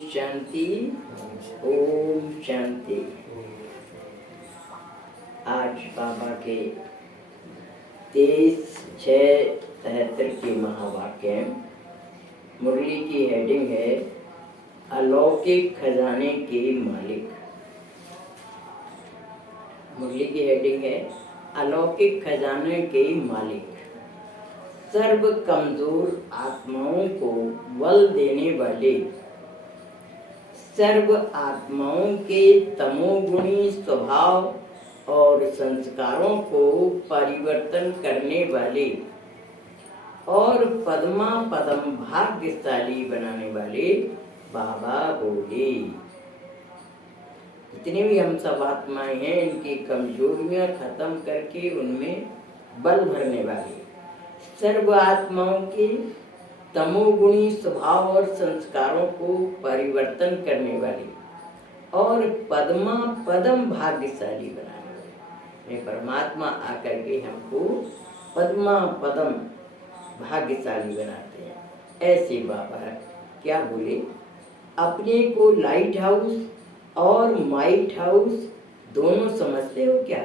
शांति। ओम शांति। आज बाबा के 23/6/73 के महावाक्य मुरली की हेडिंग है अलौकिक खजाने के मालिक। मुरली की हेडिंग है अलौकिक खजाने के मालिक। सर्व कमजोर आत्माओं को बल देने वाले, सर्व आत्माओं के तमोगुणी स्वभाव और संस्कारों को परिवर्तन करने वाले और पद्मा पदम भाग्यशाली बनाने वाले बाबा बोले। जितने भी हम सब आत्माएं हैं, इनकी कमजोरियां खत्म करके उनमें बल भरने वाले, सर्व आत्माओं के तमोगुणी स्वभाव और संस्कारों को परिवर्तन करने वाली और पद्मा पदम भाग्यशाली बनाने वाली परमात्मा आकर के हमको पद्मा पदम भाग्यशाली बनाते हैं। ऐसे बाबा क्या बोले, अपने को लाइट हाउस और माइट हाउस दोनों समझते हो क्या?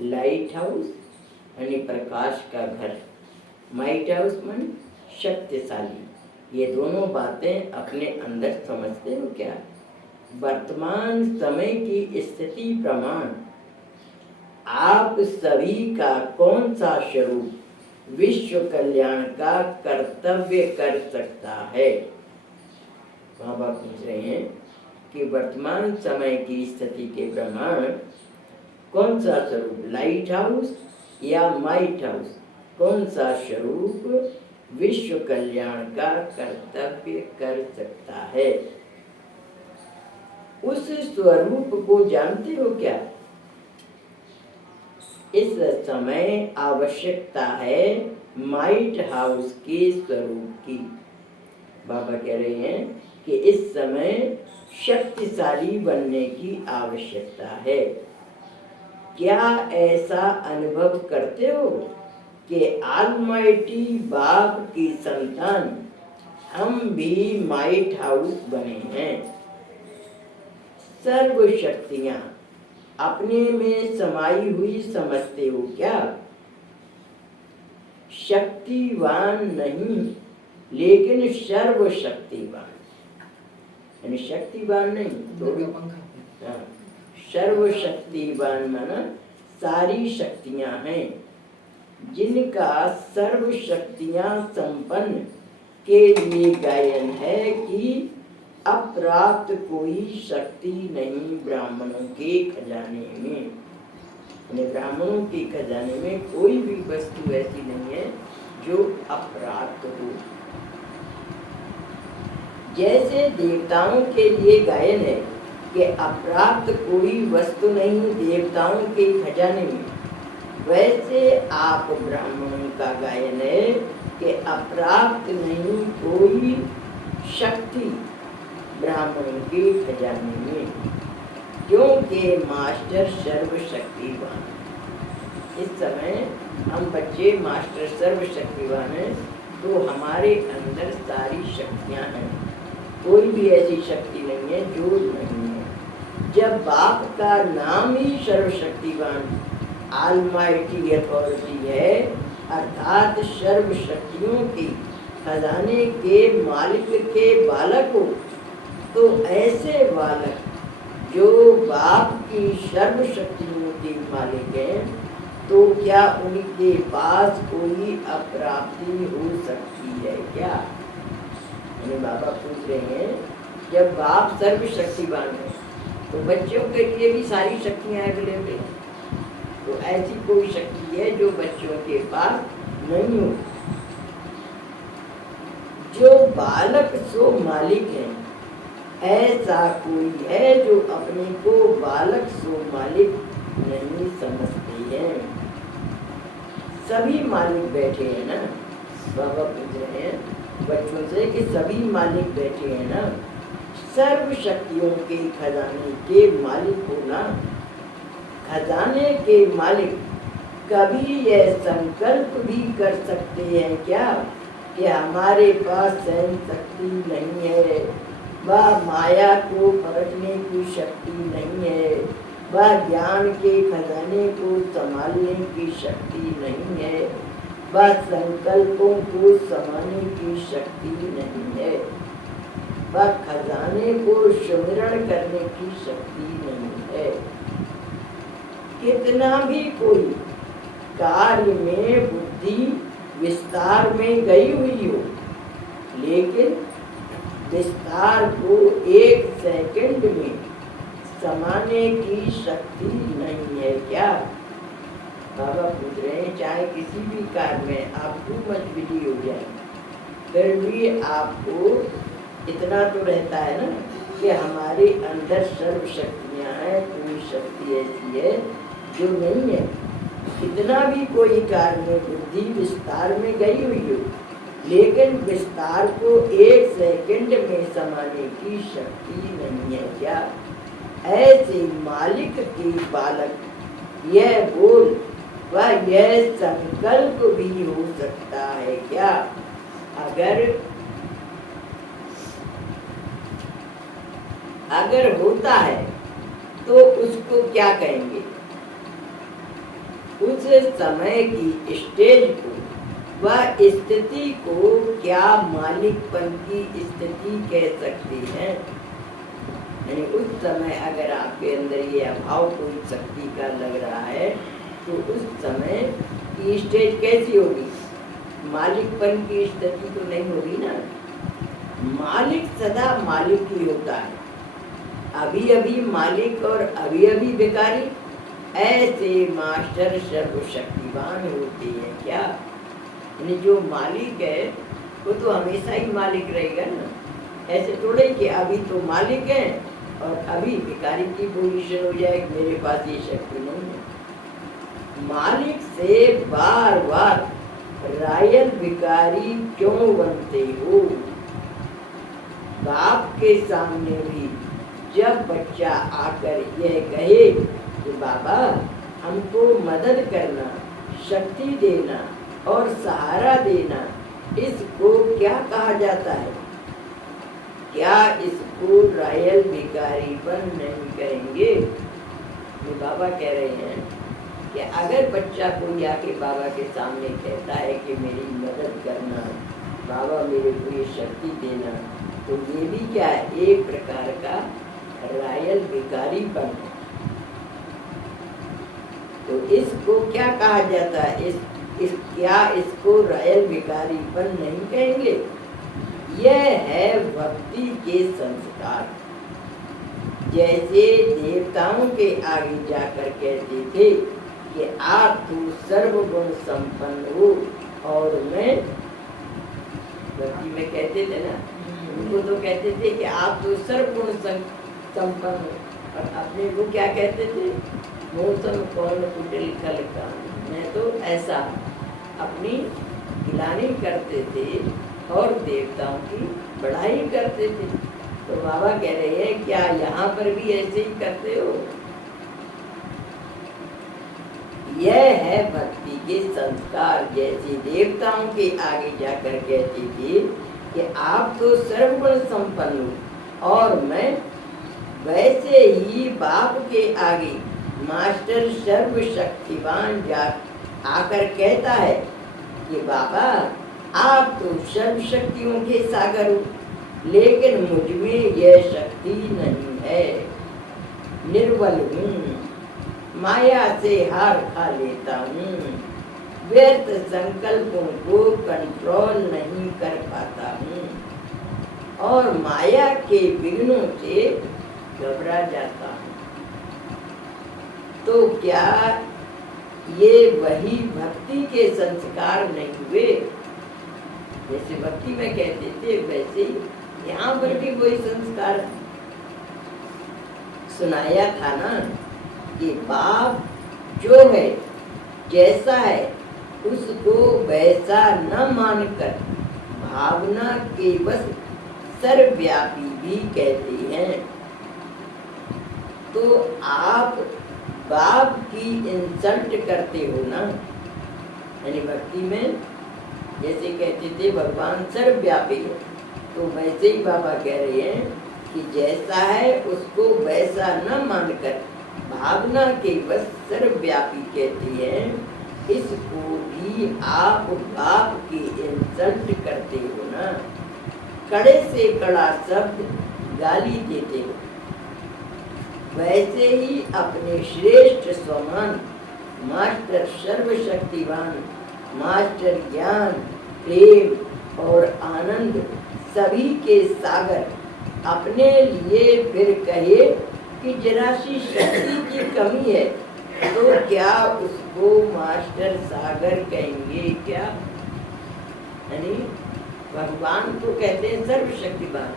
लाइट हाउस यानी प्रकाश का घर, माइट हाउस मन शक्तिशाली। ये दोनों बातें अपने अंदर समझते हो क्या? वर्तमान समय की स्थिति प्रमाण आप सभी का कौन सा स्वरूप विश्व कल्याण का कर्तव्य कर सकता है? बाबा पूछ रहे हैं कि वर्तमान समय की स्थिति के प्रमाण कौन सा स्वरूप, लाइट हाउस या माइट हाउस, कौन सा स्वरूप विश्व कल्याण का कर्तव्य कर सकता है? उस स्वरूप को जानते हो क्या? इस समय आवश्यकता है माइट हाउस के स्वरूप की। बाबा कह रहे हैं कि इस समय शक्तिशाली बनने की आवश्यकता है। क्या ऐसा अनुभव करते हो कि ऑलमाइटी बाप की संतान हम भी माइट हाउस बने हैं? सर्व शक्तियां अपने में समाई हुई समझते हो क्या? शक्तिवान नहीं लेकिन सर्वशक्तिवान, यानी शक्तिवान नहीं तो सर्वशक्तिवान माना सारी शक्तियां हैं, जिनका सर्व शक्तियां संपन्न के लिए गायन है कि अप्राप्त कोई शक्ति नहीं ब्राह्मणों के खजाने में। ब्राह्मणों के खजाने में कोई भी वस्तु ऐसी नहीं है जो अप्राप्त हो। जैसे देवताओं के लिए गायन है कि अप्राप्त कोई वस्तु नहीं देवताओं के खजाने में, वैसे आप ब्राह्मणों का गायन है कि अप्राप्त नहीं कोई शक्ति ब्राह्मणों के खजाने में, क्योंकि मास्टर सर्वशक्तिवान। इस समय हम बच्चे मास्टर सर्वशक्तिवान हैं, तो हमारे अंदर सारी शक्तियां हैं, कोई भी ऐसी शक्ति नहीं है जो नहीं है। जब बाप का नाम ही सर्वशक्तिवान ऑलमाइटी अथॉरिटी है, अर्थात सर्व शक्तियों की खजाने के मालिक के बालक हो, तो ऐसे बालक जो बाप की सर्व शक्तियों के मालिक हैं, तो क्या उनके पास कोई अप्राप्ति हो सकती है क्या? बाबा पूछ रहे हैं, जब बाप सर्व शक्तिवान है तो बच्चों के लिए भी सारी शक्तियां अवेलेबल हैं, तो ऐसी कोई शक्ति है जो बच्चों के पास नहीं हो। जो बालक सो मालिक है, ऐसा कोई है जो अपने को बालक सो मालिक नहीं समझते हैं। सभी मालिक बैठे हैं ना? बाबा पूछ रहे हैं बच्चों से कि सभी मालिक बैठे हैं ना? सर्व शक्तियों के खजाने के मालिक हो ना? खजाने के मालिक कभी यह संकल्प भी कर सकते हैं क्या कि हमारे पास सहन शक्ति नहीं है, वह माया को परखने की शक्ति नहीं है, वह ज्ञान के खजाने को संभालने की शक्ति नहीं है, वह संकल्पों को समाने की शक्ति नहीं है, वह खजाने को सुमिरण करने की शक्ति नहीं है। कितना भी कोई कार्य में बुद्धि विस्तार में गई हुई हो, लेकिन विस्तार को एक सेकंड में समाने की शक्ति नहीं है क्या? बाबा पूछ रहे हैं, चाहे किसी भी कार्य में आप खूब मजबूरी हो जाए, फिर भी आपको इतना तो रहता है ना कि हमारे अंदर सर्व शक्तियाँ हैं, कोई शक्ति ऐसी है जो नहीं है। कितना भी कोई कार्य में बुद्धि विस्तार में गई हुई हो, लेकिन विस्तार को एक सेकंड में समाने की शक्ति नहीं है क्या? ऐसे मालिक के बालक यह बोल वह यह संकल्प भी हो सकता है क्या? अगर होता है तो उसको क्या कहेंगे? उस समय की स्टेज को, वह स्थिति को क्या मालिकपन की स्थिति कह सकते हैं? यानी उस समय अगर आपके अंदर ये अभाव कोई शक्ति का लग रहा है, तो उस समय की स्टेज कैसी होगी? मालिकपन की स्थिति तो नहीं होगी ना। मालिक सदा मालिक ही होता है, अभी अभी मालिक और अभी अभी भिखारी। ऐसे मास्टर सर्वशक्तिवान होते हैं क्या? यानी जो मालिक है वो तो हमेशा ही मालिक रहेगा ना। ऐसे थोड़े कि अभी तो मालिक है और अभी भिखारी की पोजीशन हो जाए, मेरे पास ये शक्ति नहीं है। मालिक से बार बार रायल भिखारी क्यों बनते हो? बाप के सामने भी जब बच्चा आकर यह कहे कि बाबा हमको मदद करना, शक्ति देना और सहारा देना, इसको क्या कहा जाता है? क्या इसको रायल भिखारीपन नहीं कहेंगे? ये बाबा कह रहे हैं कि अगर बच्चा कोई आके बाबा के सामने कहता है कि मेरी मदद करना, बाबा मेरे को ये शक्ति देना, तो ये भी क्या है? एक प्रकार का रायल भिखारीपन। तो इसको क्या कहा जाता है? क्या इसको रायल भिखारीपन नहीं कहेंगे? यह है भक्ति के संस्कार। जैसे देवताओं के आगे जाकर कहते थे कि आप तो सर्वगुण संपन्न हो, और मैं भक्ति में कहते थे ना, उनको तो कहते थे कि आप तो सर्वगुण संपन्न हो, और अपने को क्या कहते थे? मौसम कौन कुटिल खल का। मैं तो ऐसा अपनी गिलानी करते थे और देवताओं की बढ़ाई करते थे। तो बाबा कह रहे हैं, क्या यहाँ पर भी ऐसे ही करते हो? यह है भक्ति के संस्कार। जैसे देवताओं के आगे जाकर कहते थे कि आप तो सर्वगुण संपन्न हो, और मैं वैसे ही बाप के आगे मास्टर सर्वशक्तिवान जा आकर कहता है कि बाबा आप तो सर्व शक्तियों के सागर हो, लेकिन मुझ में यह शक्ति नहीं है, निर्बल हूँ, माया से हार खा लेता हूँ, व्यर्थ संकल्पों को कंट्रोल नहीं कर पाता हूँ, और माया के विघ्नों से घबरा जाता हूँ। तो क्या ये वही भक्ति के संस्कार नहीं हुए? जैसे भक्ति में कहते थे, वैसे ही यहाँ पर भी वही संस्कार सुनाया था ना कि बाप जो है, जैसा है, उसको वैसा न मानकर भावना के बस सर्वव्यापी भी कहते हैं। तो आप बाप की इंसल्ट करते हो ना। यानी भक्ति में जैसे कहते थे भगवान सर्वव्यापी है, तो वैसे ही बाबा कह रहे हैं कि जैसा है उसको वैसा न मानकर भावना के बस सर्वव्यापी कहती है, इसको भी आप बाप की इंसल्ट करते हो ना, कड़े से कड़ा शब्द गाली देते हो। वैसे ही अपने श्रेष्ठ स्वमान मास्टर सर्वशक्तिवान, मास्टर ज्ञान, प्रेम और आनंद सभी के सागर अपने लिए फिर कहे कि जरा सी शक्ति की कमी है, तो क्या उसको मास्टर सागर कहेंगे क्या? यानी भगवान को कहते हैं सर्वशक्तिवान,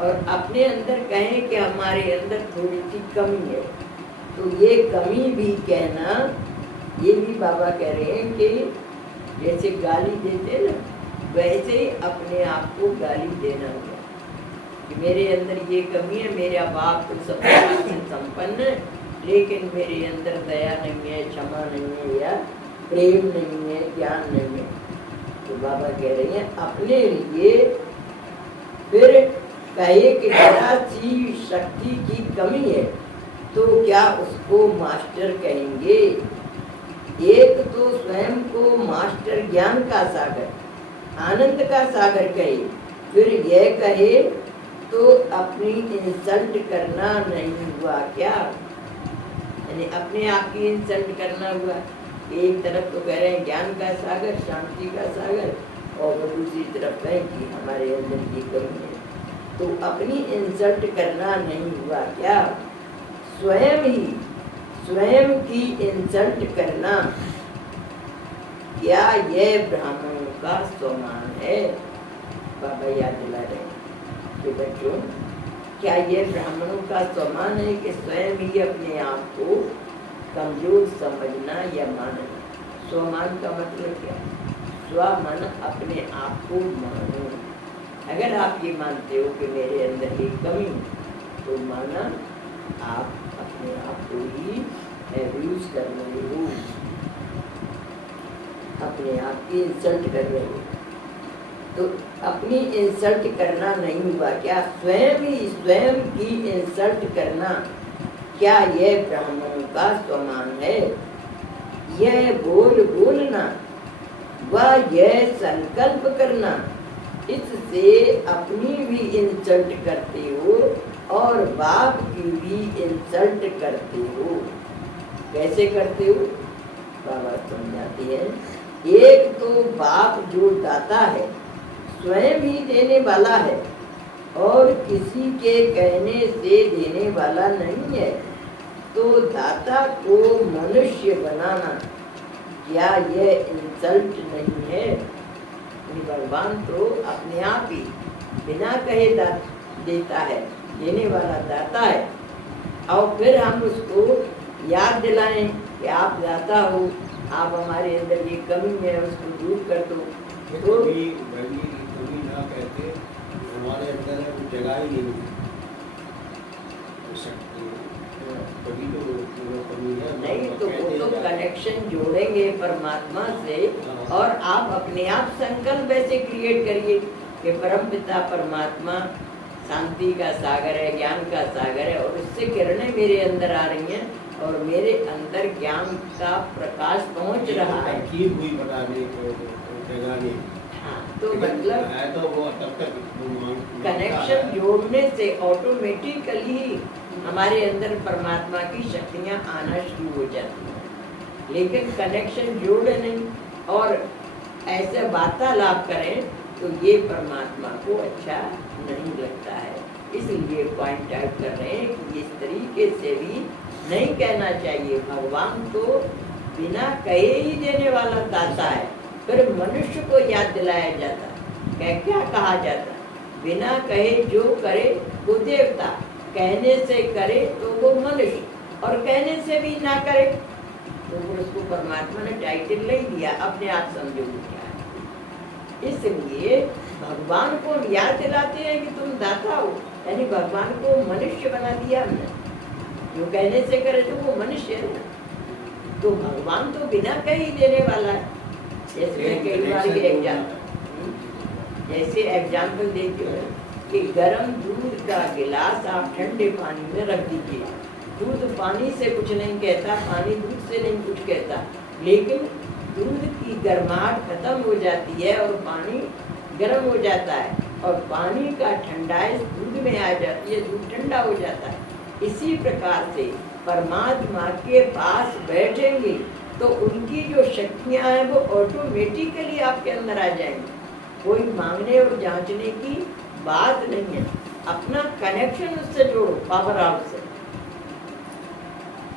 और अपने अंदर कहें कि हमारे अंदर थोड़ी सी कमी है, तो ये कमी भी कहना, ये भी बाबा कह रहे हैं कि जैसे गाली देते हैं ना, वैसे ही अपने आप को गाली देना होगा कि मेरे अंदर ये कमी है, मेरा बाप तो सब संपन्न है, लेकिन मेरे अंदर दया नहीं है, क्षमा नहीं है, या प्रेम नहीं है, ज्ञान नहीं है। तो बाबा कह रहे हैं अपने लिए फिर कहे कि जरा सी शक्ति की कमी है, तो क्या उसको मास्टर कहेंगे? एक तो स्वयं को मास्टर ज्ञान का सागर, आनंद का सागर कहे, फिर यह कहे तो अपनी इंसल्ट करना नहीं हुआ क्या? यानी अपने आप की इंसल्ट करना हुआ। एक तरफ तो कह रहे हैं ज्ञान का सागर, शांति का सागर, और वो दूसरी तरफ कहें कि हमारे अंदर की कमी है, तो अपनी इंसल्ट करना नहीं हुआ क्या? स्वयं की इंसल्ट करना क्या यह ब्राह्मणों का स्वमान है? बाबा याद दिला रहे हैं कि बच्चों, क्या यह ब्राह्मणों का स्वमान है कि स्वयं ही अपने आप को कमजोर समझना या मानना? स्वमान का मतलब क्या? स्व मन अपने आप को मानो। अगर आप ये मानते हो कि मेरे अंदर एक कमी, तो माना आप अपने आप को ही एब्यूज कर रहे हो, अपने आप की इंसल्ट कर रहे हो। तो अपनी इंसल्ट करना नहीं हुआ क्या? स्वयं की इंसल्ट करना क्या यह ब्राह्मणों का स्वमान है? यह बोलना व यह संकल्प करना, इससे अपनी भी इंसल्ट करते हो और बाप की भी इंसल्ट करते हो। कैसे करते हो? बाबा समझाते हैं। एक तो बाप जो दाता है, स्वयं ही देने वाला है और किसी के कहने से देने वाला नहीं है, तो दाता को मनुष्य बनाना क्या यह इंसल्ट नहीं है? भगवान तो अपने आप ही बिना कहे देता है, देने वाला दाता है, और फिर हम उसको याद दिलाएं कि आप दाता हो, आप हमारे अंदर ये कमी है उसको दूर कर दो। तो कमी ना कहते, हमारे अंदर है वो जगह ही नहीं सकती, कभी तो कमी है नहीं, तो वो तो कनेक्शन जोड़ेंगे परमात्मा से, और आप अपने आप संकल्प ऐसे क्रिएट करिए कि परमपिता परमात्मा शांति का सागर है, ज्ञान का सागर है, और उससे किरणें मेरे अंदर आ रही हैं और मेरे अंदर ज्ञान का प्रकाश पहुंच रहा है। हुई बताने को जगह नहीं। हाँ, तो मतलब है तो वो तब तक कनेक्शन जोड़ने से ऑटोमेटिकली हमारे अंदर परमात्मा की शक्तियाँ आना शुरू हो जाती हैं। लेकिन कनेक्शन जोड़े नहीं और ऐसे वार्तालाप करें तो ये परमात्मा को अच्छा नहीं लगता है। इसलिए पॉइंट आउट कर रहे हैं कि इस तरीके से भी नहीं कहना चाहिए। भगवान तो बिना कहे ही देने वाला दाता है, फिर मनुष्य को याद दिलाया जाता है। क्या कहा जाता है? बिना कहे जो करे वो देवता, कहने से करे तो वो मनुष्य, और कहने से भी ना करे तो उसको परमात्मा ने टाइटल नहीं दिया। अपने आप समझो क्या है। इसलिए भगवान को याद दिलाते हैं कि तुम दाता हो, यानी भगवान को मनुष्य बना दिया हमने। जो कहने से करे तो वो मनुष्य है ना, तो भगवान तो बिना कहे ही देने वाला है। जैसे मैं कई बार ये एग्जाम्पल जैसे एग्जाम्पल देती हूँ कि गर्म दूध का गिलास आप ठंडे पानी में रख दीजिए। दूध पानी से कुछ नहीं कहता, पानी दूध से नहीं कुछ कहता, लेकिन दूध की गर्माहट खत्म हो जाती है और पानी गर्म हो जाता है और पानी का ठंडाइश दूध में आ जाती है, दूध ठंडा हो जाता है। इसी प्रकार से परमात्मा के पास बैठेंगे तो उनकी जो शक्तियाँ हैं वो ऑटोमेटिकली आपके अंदर आ जाएंगी। कोई मांगने और जांचने की बात नहीं है। अपना कनेक्शन उससे जोड़ो, पावर हाउस से।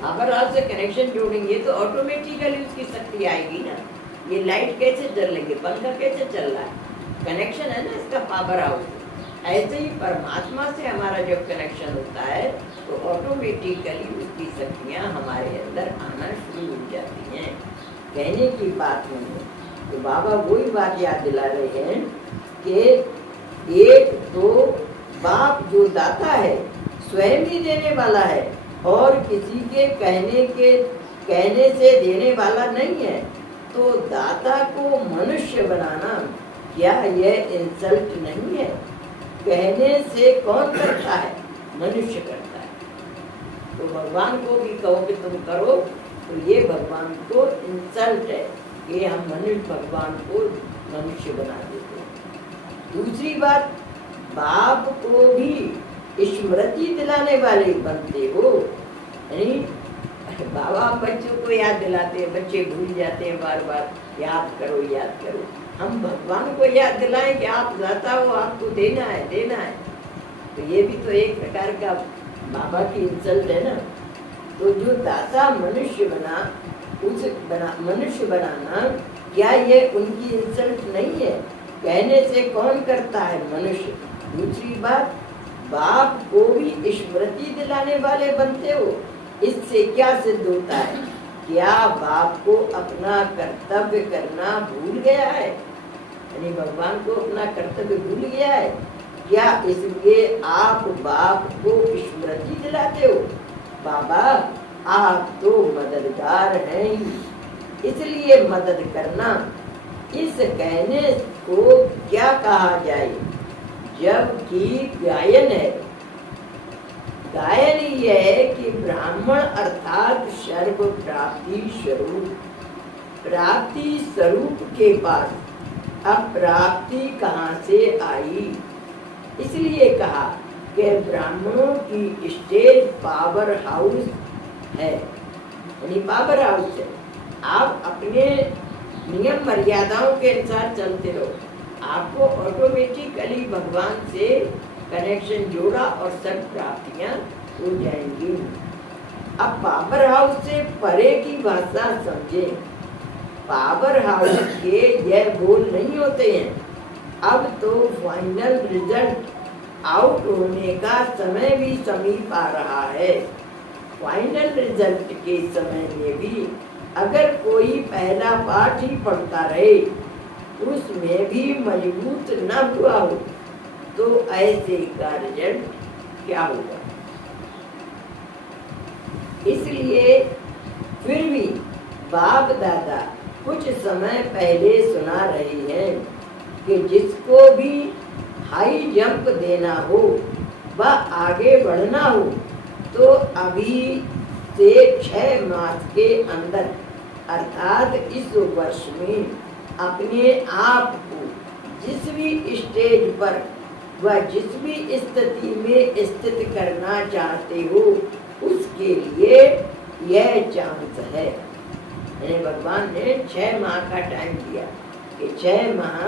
पावर हाउस से कनेक्शन जोड़ेंगे तो ऑटोमेटिकली उसकी शक्ति आएगी ना। ये लाइट कैसे जल लेंगे, पंखा कैसे चल रहा है, कनेक्शन है ना इसका पावर हाउस। ऐसे ही परमात्मा से हमारा जब कनेक्शन होता है तो ऑटोमेटिकली उसकी शक्तियाँ हमारे अंदर आना शुरू हो जाती हैं। कहने की बात नहीं है। तो बाबा वही बात याद दिला रहे हैं कि एक तो बाप जो दाता है स्वयं ही देने वाला है और किसी के कहने से देने वाला नहीं है। तो दाता को मनुष्य बनाना क्या यह इंसल्ट नहीं है? कहने से कौन करता है? मनुष्य करता है। तो भगवान को भी कहो कि तुम करो तो ये भगवान को इंसल्ट है कि हम भगवान को मनुष्य बना देते हैं। दूसरी बात, बाप को भी स्मृति दिलाने वाले बनते हो। यानी बाबा बच्चों को याद दिलाते हैं, बच्चे भूल जाते हैं बार बार, याद करो याद करो। हम भगवान को याद दिलाएं कि आप दाता हो, आपको देना है देना है। तो ये भी तो एक प्रकार का बाबा की इंसल्ट है ना। तो जो दाता मनुष्य मनुष्य बनाना क्या ये उनकी इंसल्ट नहीं है? कहने से कौन करता है? मनुष्य। दूसरी बात, बाप को भी स्मृति दिलाने वाले बनते हो। इससे क्या सिद्ध होता है? क्या बाप को अपना कर्तव्य करना भूल गया है? यानी भगवान को अपना कर्तव्य भूल गया है क्या? इसलिए आप बाप को स्मृति दिलाते हो। बाबा आप तो मददगार हैं ही, इसलिए मदद करना। इस कहने को क्या कहा जाए जबकि गायन है? गायन ये है कि ब्राह्मण अर्थात सर्व प्राप्ति स्वरूप के पास अब प्राप्ति कहाँ से आई? इसलिए कहा कि ब्राह्मणों की स्टेज पावर हाउस है, यानी पावर हाउस है। आप अपने नियम मर्यादाओं के अनुसार चलते रहो, आपको ऑटोमेटिकली भगवान से कनेक्शन जोड़ा और सब प्राप्तियां हो जाएंगी। अब पावर हाउस से परे की भाषा समझे। पावर हाउस के यह बोल नहीं होते हैं अब तो फाइनल रिजल्ट आउट होने का समय भी समीप आ रहा है। फाइनल रिजल्ट के समय में भी अगर कोई पहला पाठ ही पढ़ता रहे उसमें भी मजबूत न हुआ हो तो ऐसे का रिजल्ट क्या होगा? इसलिए फिर भी बाप दादा कुछ समय पहले सुना रहे हैं कि जिसको भी हाई जंप देना हो व आगे बढ़ना हो तो अभी से 6 मास के अंदर अर्थात इस वर्ष में अपने आप को जिस भी स्टेज पर व जिस भी स्थिति में स्थित करना चाहते हो उसके लिए यह चांस है। भगवान ने 6 माह का टाइम दिया कि 6 माह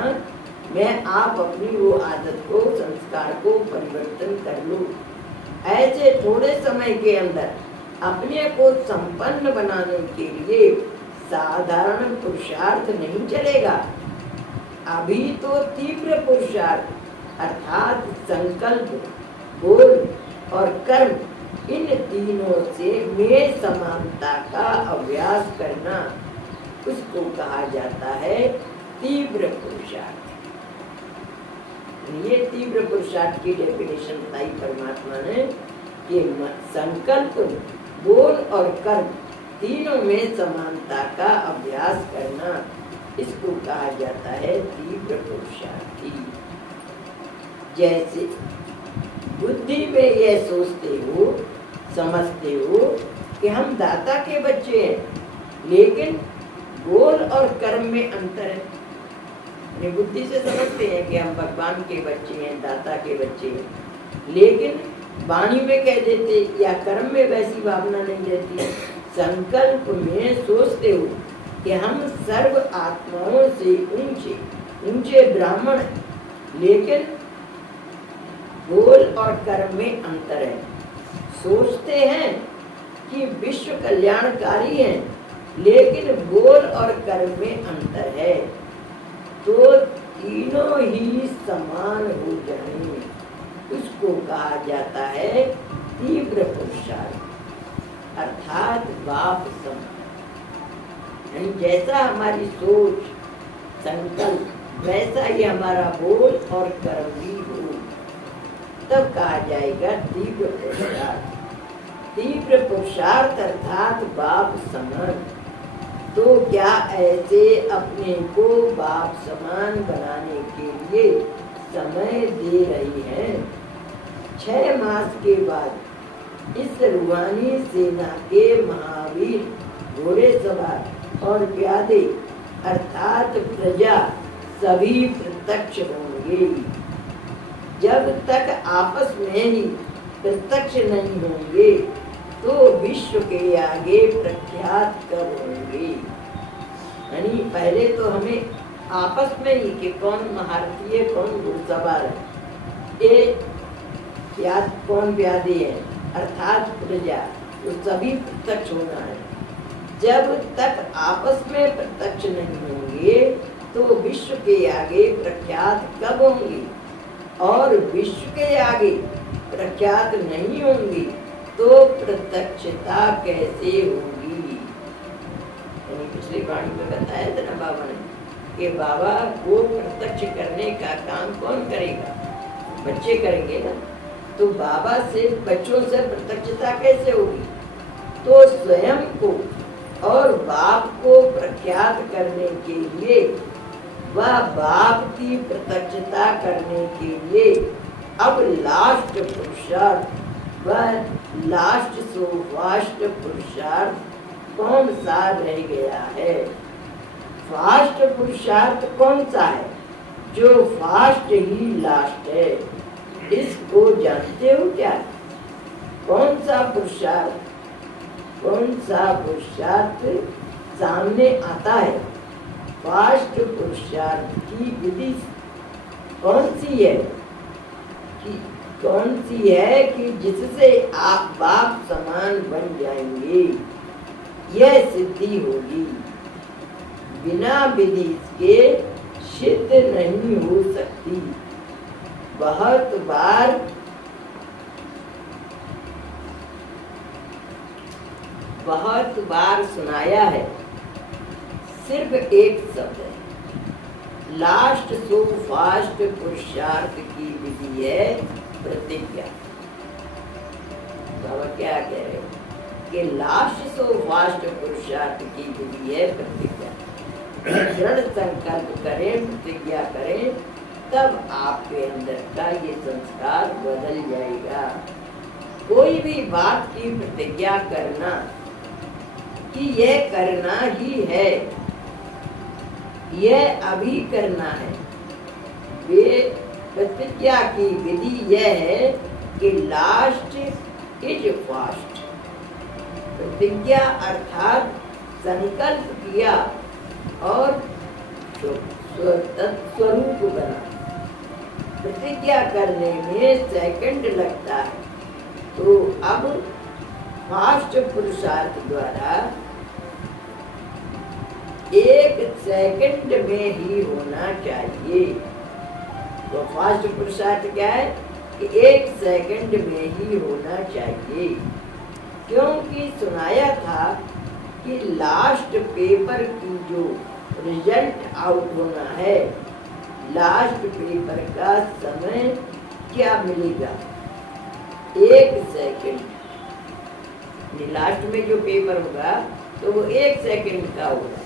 में आप अपनी वो आदत को, संस्कार को परिवर्तन कर लो। ऐसे थोड़े समय के अंदर अपने को संपन्न बनाने के लिए साधारण पुरुषार्थ नहीं चलेगा। अभी तो तीव्र पुरुषार्थ अर्थात संकल्प, बोल और कर्म, इन तीनों से में समानता का अभ्यास करना, उसको कहा जाता है तीव्र पुरुषार्थ। ये तीव्र पुरुषार्थ की डेफिनेशन बताई परमात्मा ने कि संकल्प, बोल और कर्म तीनों में समानता का अभ्यास करना, इसको कहा जाता है तीव्र पुरुषार्थी। जैसे बुद्धि में यह सोचते हो, समझते हो कि हम दाता के बच्चे हैं, लेकिन बोल और कर्म में अंतर है। अपनी बुद्धि से समझते हैं कि हम भगवान के बच्चे हैं, दाता के बच्चे हैं, लेकिन वाणी में कह देते या कर्म में वैसी भावना नहीं रहती। संकल्प में सोचते हो कि हम सर्व आत्माओं से ऊंचे ऊंचे ब्राह्मण हैं, लेकिन बोल और कर्म में अंतर है। सोचते हैं कि विश्व कल्याणकारी हैं, लेकिन बोल और कर्म में अंतर है। तो तीनों ही समान हो जाएंगे, उसको कहा जाता है तीव्र पुरुषार्थ, अर्थात बाप समान। यानी जैसा हमारी सोच संकल्प वैसा ही हमारा बोल और कर्म भी हो, तब कहा जाएगा तीव्र पुरुषार्थ। तीव्र पुरुषार्थ अर्थात बाप समान। तो क्या ऐसे अपने को बाप समान बनाने के लिए समय दे रही हैं? 6 मास के बाद इस रूहानी सेना के महावीर घोड़े सवार और प्यादे अर्थात प्रजा सभी प्रत्यक्ष होंगे। जब तक आपस में ही प्रत्यक्ष नहीं होंगे तो विश्व के आगे प्रख्यात कब होंगे? यानी पहले तो हमें आपस में ही कि कौन महारथी है, कौन घुड़सवार है, कौन प्यादे है अर्थात प्रजा, तो सभी प्रत्यक्ष होना है। जब तक आपस में प्रत्यक्ष नहीं होंगे तो विश्व के आगे प्रख्यात कब होंगे? और विश्व के आगे प्रख्यात नहीं होंगी तो प्रत्यक्षता कैसे होगी? पिछली वाणी में बताया था ना बाबा ने कि बाबा को प्रत्यक्ष करने का काम कौन करेगा? बच्चे करेंगे ना। तो बाबा से बच्चों से प्रत्यक्षता कैसे होगी? तो स्वयं को और बाप को प्रख्यात करने के लिए वह बाप की प्रत्यक्षता करने के लिए अब लास्ट पुरुषार्थ, वह लास्ट सो फास्ट पुरुषार्थ कौन सा रह गया है? फास्ट पुरुषार्थ कौन सा है? जो फास्ट ही लास्ट है। इसको जानते हो क्या? कौन सा पुरुषार्थ, कौन सा पुरुषार्थ सामने आता है? फास्ट पुरुषार्थ की विधि कौन सी है? कौन सी है कि जिससे आप बाप समान बन जाएंगे? यह सिद्धि होगी। बिना विधि के सिद्ध नहीं हो सकती। बहुत बार सुनाया है, सिर्फ एक शब्द है, लास्ट सो फास्ट पुरुषार्थ की विधि है प्रतिज्ञा। बाबा क्या कह रहे हैं कि लास्ट सो फास्ट पुरुषार्थ की विधि है प्रतिज्ञा। दृढ़ संकल्प करें, प्रतिज्ञा करें, तब आपके अंदर का ये संस्कार बदल जाएगा। कोई भी बात की प्रतिज्ञा करना कि यह करना ही है, यह अभी करना है। वे प्रतिज्ञा की विधि यह है कि लास्ट इज फास्ट। प्रतिज्ञा अर्थात संकल्प किया और स्वरूप बना। प्रतिज्ञा करने में सेकंड लगता है, तो अब फास्ट पुरुषार्थ द्वारा 1 सेकंड में ही होना चाहिए। तो फास्ट पुरुषार्थ क्या है कि 1 सेकंड में ही होना चाहिए। क्योंकि सुनाया था कि लास्ट पेपर की जो रिजल्ट आउट होना है, लास्ट पेपर का समय क्या मिलेगा? 1 सेकंड। लास्ट में जो पेपर होगा तो वो 1 सेकंड का होगा।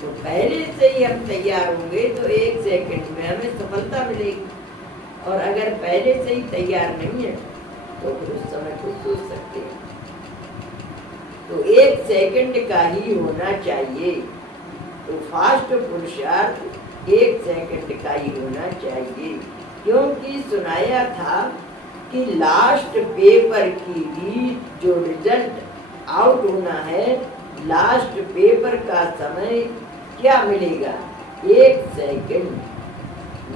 तो पहले से ही हम तैयार होंगे तो 1 सेकंड में हमें सफलता मिलेगी। और अगर पहले से ही तैयार नहीं है तो फिर उस समय कुछ सोच सकते हैं। तो 1 सेकंड का ही होना चाहिए। तो फास्ट पुरुषार्थ 1 सेकंड का ही होना चाहिए, क्योंकि सुनाया था कि लास्ट पेपर की भी जो रिजल्ट आउट होना है, लास्ट पेपर का समय क्या मिलेगा? 1 सेकंड।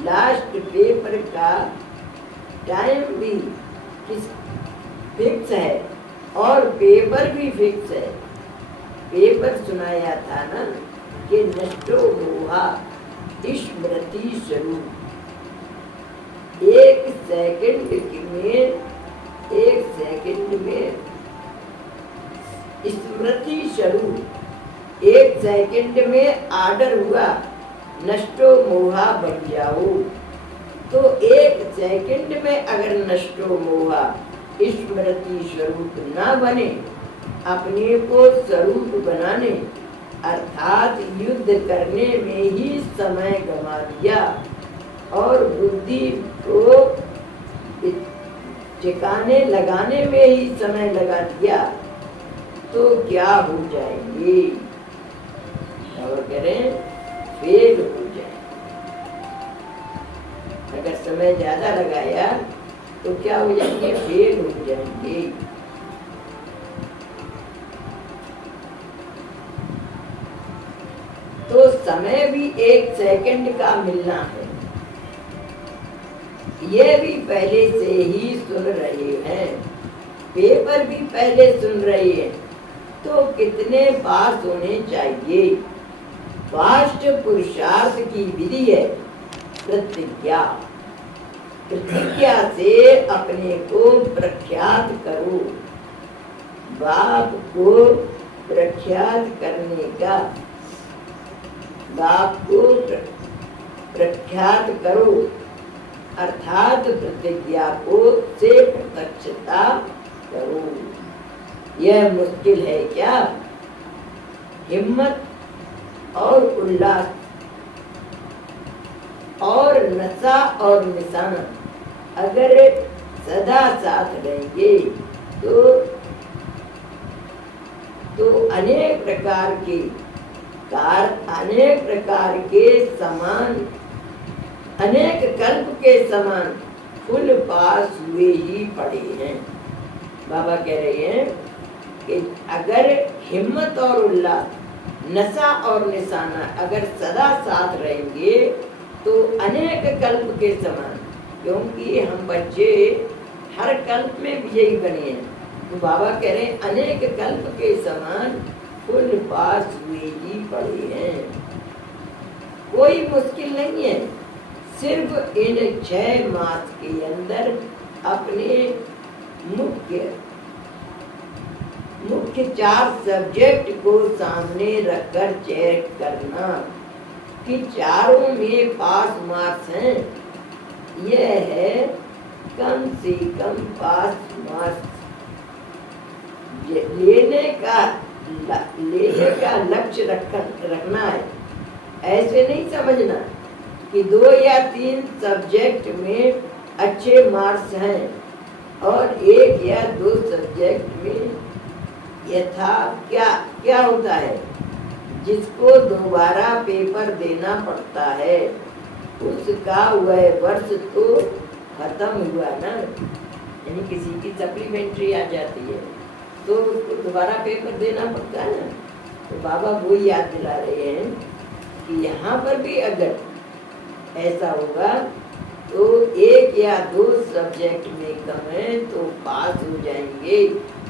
लास्ट पेपर का टाइम भी फिक्स है और पेपर भी फिक्स है। पेपर सुनाया था ना कि नष्टो मोहा स्मृति स्वरूप। 1 सेकंड में स्मृति स्वरूप 1 सेकंड में आर्डर हुआ नष्टो मोहा बन जाओ। तो 1 सेकंड में अगर नष्टो मोहा स्मृति स्वरूप न बने, अपने को स्वरूप बनाने अर्थात युद्ध करने में ही समय गंवा दिया और बुद्धि को ठिकाने लगाने में ही समय लगा दिया, तो क्या हो जाएंगे? और करें फेल हो जाए। अगर समय ज्यादा लगाया तो क्या हो जाएंगे? फेल हो जाएंगे। तो समय भी 1 सेकंड का मिलना है, ये भी पहले से ही सुन रहे हैं, पेपर भी पहले सुन रहे हैं, तो कितने पास होने चाहिए? फास्ट पुरुषार्थ की विधि है प्रतिज्ञा। प्रतिज्ञा से अपने को प्रख्यात करो। बाप को प्रख्यात करने का, बाप को प्रख्यात करो अर्थात प्रतिज्ञा को से प्रत्यक्षता करो। यह मुश्किल है क्या? हिम्मत और उल्लास और नशा और निशाना अगर सदा साथ रहेंगे तो अनेक प्रकार के समान, अनेक कल्प के समान फुल पास हुए ही पड़े हैं। बाबा कह रहे हैं कि अगर हिम्मत और उल्लास, नशा और निशाना अगर सदा साथ रहेंगे तो अनेक कल्प के समान, क्योंकि हम बच्चे हर कल्प में विजयी बने हैं, तो बाबा कह रहे हैं अनेक कल्प के समान फुल पास हुए ही पड़े हैं। कोई मुश्किल नहीं है, सिर्फ इन 6 मास के अंदर अपने मुख्य 4 सब्जेक्ट को सामने रखकर चेक करना कि चारों में पास मार्क्स हैं। यह है कम से कम पास मार्क्स लेने का लक्ष्य रखना है। ऐसे नहीं समझना कि 2 या 3 सब्जेक्ट में अच्छे मार्क्स हैं और 1 या 2 सब्जेक्ट में यथा क्या होता है, जिसको दोबारा पेपर देना पड़ता है, उसका वह वर्ष तो खत्म हुआ ना। यानी किसी की सप्लीमेंट्री आ जाती है तो उसको दोबारा पेपर देना पड़ता है ना। तो बाबा वो याद दिला रहे हैं कि यहाँ पर भी अगर ऐसा होगा तो 1 या 2 सब्जेक्ट में कम है तो पास हो जाएंगे।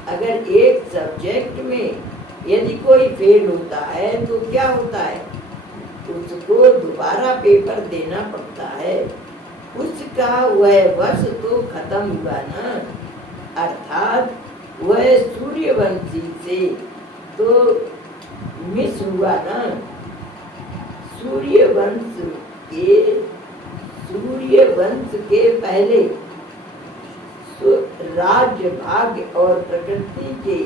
अगर 1 सब्जेक्ट में यदि कोई फेल होता है तो क्या होता है, उसको दोबारा पेपर देना पड़ता है, उसका वह वर्ष तो खत्म हुआ ना। अर्थात वह सूर्यवंशी से तो मिस हुआ ना। सूर्यवंश के पहले राज्य भाग्य और प्रकृति के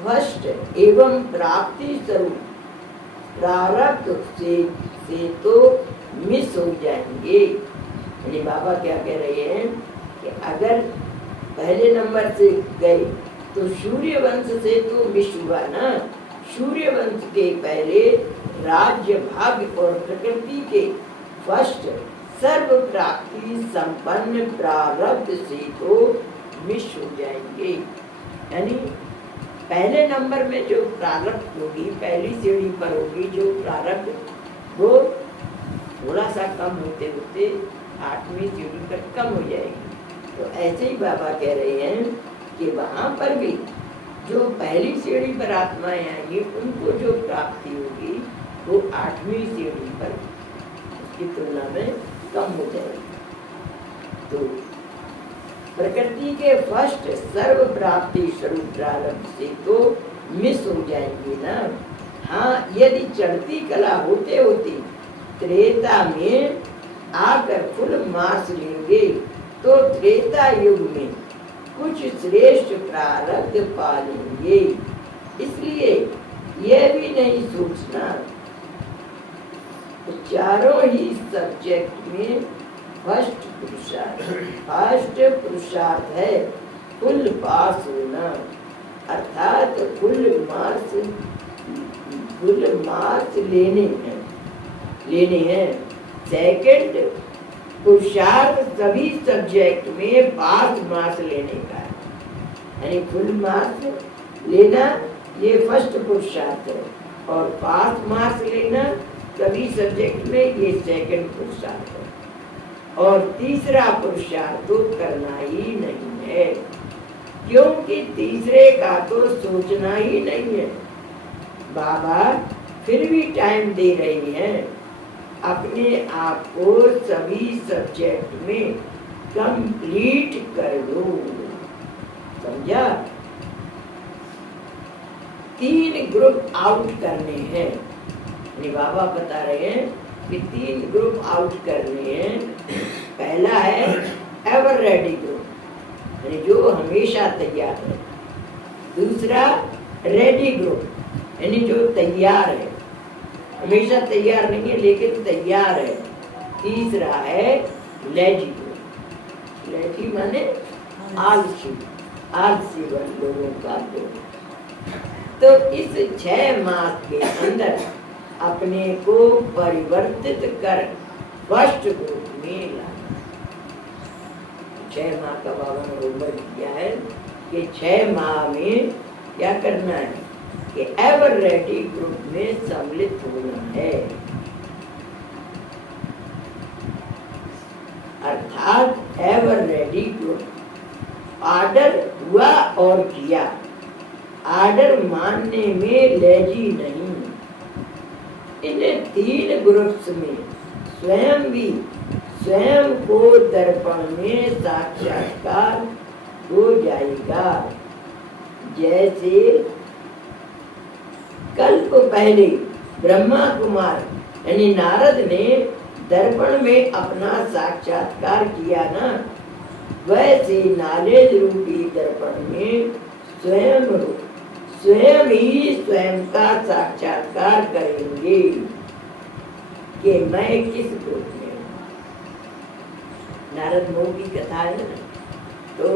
फर्स्ट एवं प्राप्ति स्वरूप प्रारब्ध से तो मिस हो जाएंगे। यानी बाबा क्या कह रहे हैं कि अगर पहले नंबर से गए तो सूर्य वंश से तो मिस हुआ ना। सूर्य वंश के पहले राज्य भाग्य और प्रकृति के फर्स्ट सर्व प्राप्ति संपन्न प्रारब्ध से तो मिस हो जाएंगे। यानी पहले नंबर में जो प्रारब्ध होगी, पहली सीढ़ी पर होगी जो प्रारब्ध, वो थोड़ा सा कम होते होते 8वीं सीढ़ी पर कम हो जाएगी। तो ऐसे ही बाबा कह रहे हैं कि वहाँ पर भी जो पहली सीढ़ी पर आत्माएं आएंगी उनको जो प्राप्ति होगी वो 8वीं सीढ़ी पर उसकी तुलना में कम हो जाएगी। तो प्रकृति के फर्स्ट सर्व प्राप्ति स्वरूप प्रारब्ध से तो मिस हो जाएंगे ना। हाँ, यदि चढ़ती कला होते होते त्रेता में आकर फुल मार्क्स लेंगे तो त्रेता युग में कुछ श्रेष्ठ प्रारब्ध पालेंगे। इसलिए यह भी नहीं सोचना चारों ही सब्जेक्ट में फर्स्ट पुरुषार्थ है फुल पास होना, अर्थात फुल मार्क्स लेने हैं। सेकंड पुरुषार्थ सभी सब्जेक्ट में पास मार्क्स लेने का है, यानी फुल मार्क्स लेना ये फर्स्ट पुरुषार्थ है, और पास मार्क्स लेना सभी सब्जेक्ट में ये सेकंड पुरुषार्थ है। और तीसरा पुरुषार्थ तो करना ही नहीं है, क्योंकि तीसरे का तो सोचना ही नहीं है। बाबा फिर भी टाइम दे रही हैं, अपने आप को सभी सब्जेक्ट में कंप्लीट कर लो। समझा? 3 ग्रुप आउट करने हैं। बाबा बता रहे हैं कि 3 ग्रुप आउट करने हैं। पहला है एवर रेडी ग्रुप, यानी जो हमेशा तैयार है। दूसरा रेडी ग्रुप, यानी जो तैयार है, हमेशा तैयार नहीं है लेकिन तैयार है। तीसरा है लेजी ग्रुप, लेजी माने आलसी लोगों का ग्रुप। तो इस 6 मास के अंदर अपने को परिवर्तित कर फर्स्ट ग्रुप में लाना। 6 माह का बाबा ने होमवर्क किया है कि 6 माह में क्या करना है कि एवर रेडी ग्रुप में सम्मिलित होना है, अर्थात एवर रेडी ग्रुप। आर्डर हुआ और किया, आर्डर मानने में लेजी नहीं। इन 3 ग्रुप्स में स्वयं को दर्पण में साक्षात्कार हो जाएगा। जैसे कल्प पहले ब्रह्मा कुमार यानी नारद ने दर्पण में अपना साक्षात्कार किया ना, वैसे नॉलेज रूपी दर्पण में स्वयं ही स्वयं का साक्षात्कार करेंगे कि मैं किस ग्रुप में हूँ। नारद मोह की कथा है ना, तो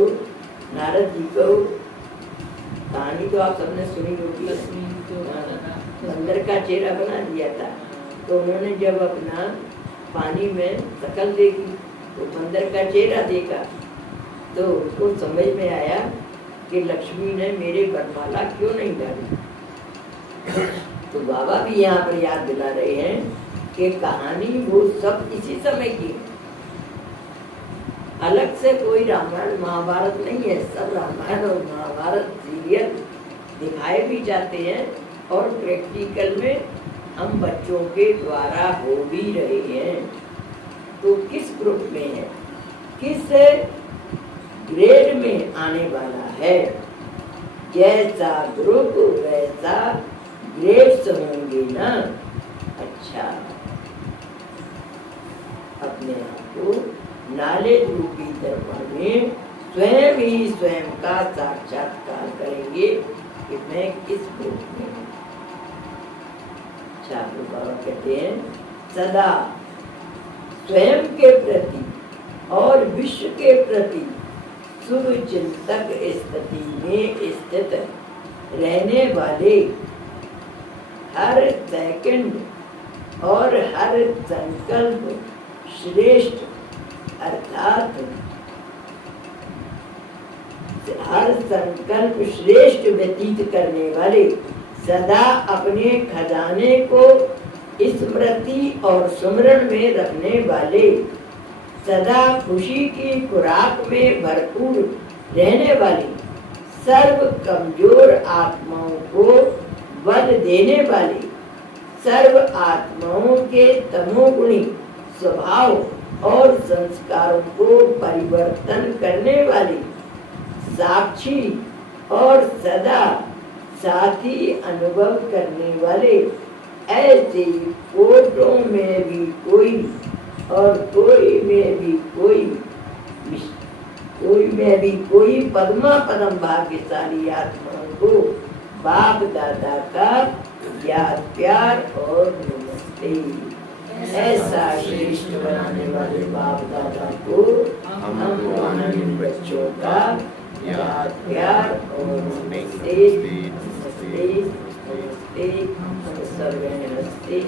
नारद जी को कहानी तो आप सबने सुनी होगी। बंदर का चेहरा बना दिया था, तो उन्होंने जब अपना पानी में शकल देखी तो बंदर का चेहरा देखा, तो उसको समझ में आया कि लक्ष्मी ने मेरे वरमाला क्यों नहीं डाली। तो बाबा भी यहाँ पर याद दिला रहे हैं कि कहानी वो सब इसी समय की, अलग से कोई रामायण महाभारत नहीं है। सब रामायण और महाभारत सीरियल दिखाए भी जाते हैं और प्रैक्टिकल में हम बच्चों के द्वारा हो भी रहे हैं। तो किस ग्रुप में है, किस ग्रेड में आने वाला है, जैसा ग्रुप वैसा ग्रेड्स होंगे ना। अच्छा, अपने आप को नॉलेज रूपी दर्पण में स्वयं ही स्वयं का साक्षात्कार करेंगे कि मैं किस ग्रुप में हूँ। अच्छा, बाबा कहते हैं सदा स्वयं के प्रति और विश्व के प्रति शुभ चिंतक स्थिति में स्थित रहने वाले हर सेकंड और हर संकल्प श्रेष्ठ अर्थात हर संकल्प श्रेष्ठ व्यतीत करने वाले, सदा अपने खजाने को स्मृति और सुमरण में रखने वाले, सदा खुशी की खुराक में भरपूर रहने वाले, सर्व कमजोर आत्माओं को बल देने वाले, सर्व आत्माओं के तमोगुणी स्वभाव और संस्कारों को परिवर्तन करने वाले, साक्षी और सदा साथी अनुभव करने वाले, ऐसे कोटों में भी कोई और कोई में भी कोई पद्मा पदम भाग्यशाली आत्माओं को बाप दादा का याद प्यार और नमस्ते। ऐसा श्रेष्ठ बनाने वाले बाप दादा को हम आनंद बच्चों का याद प्यार और नमस्ते। नमस्ते नमस्ते नमस्ते नमस्ते।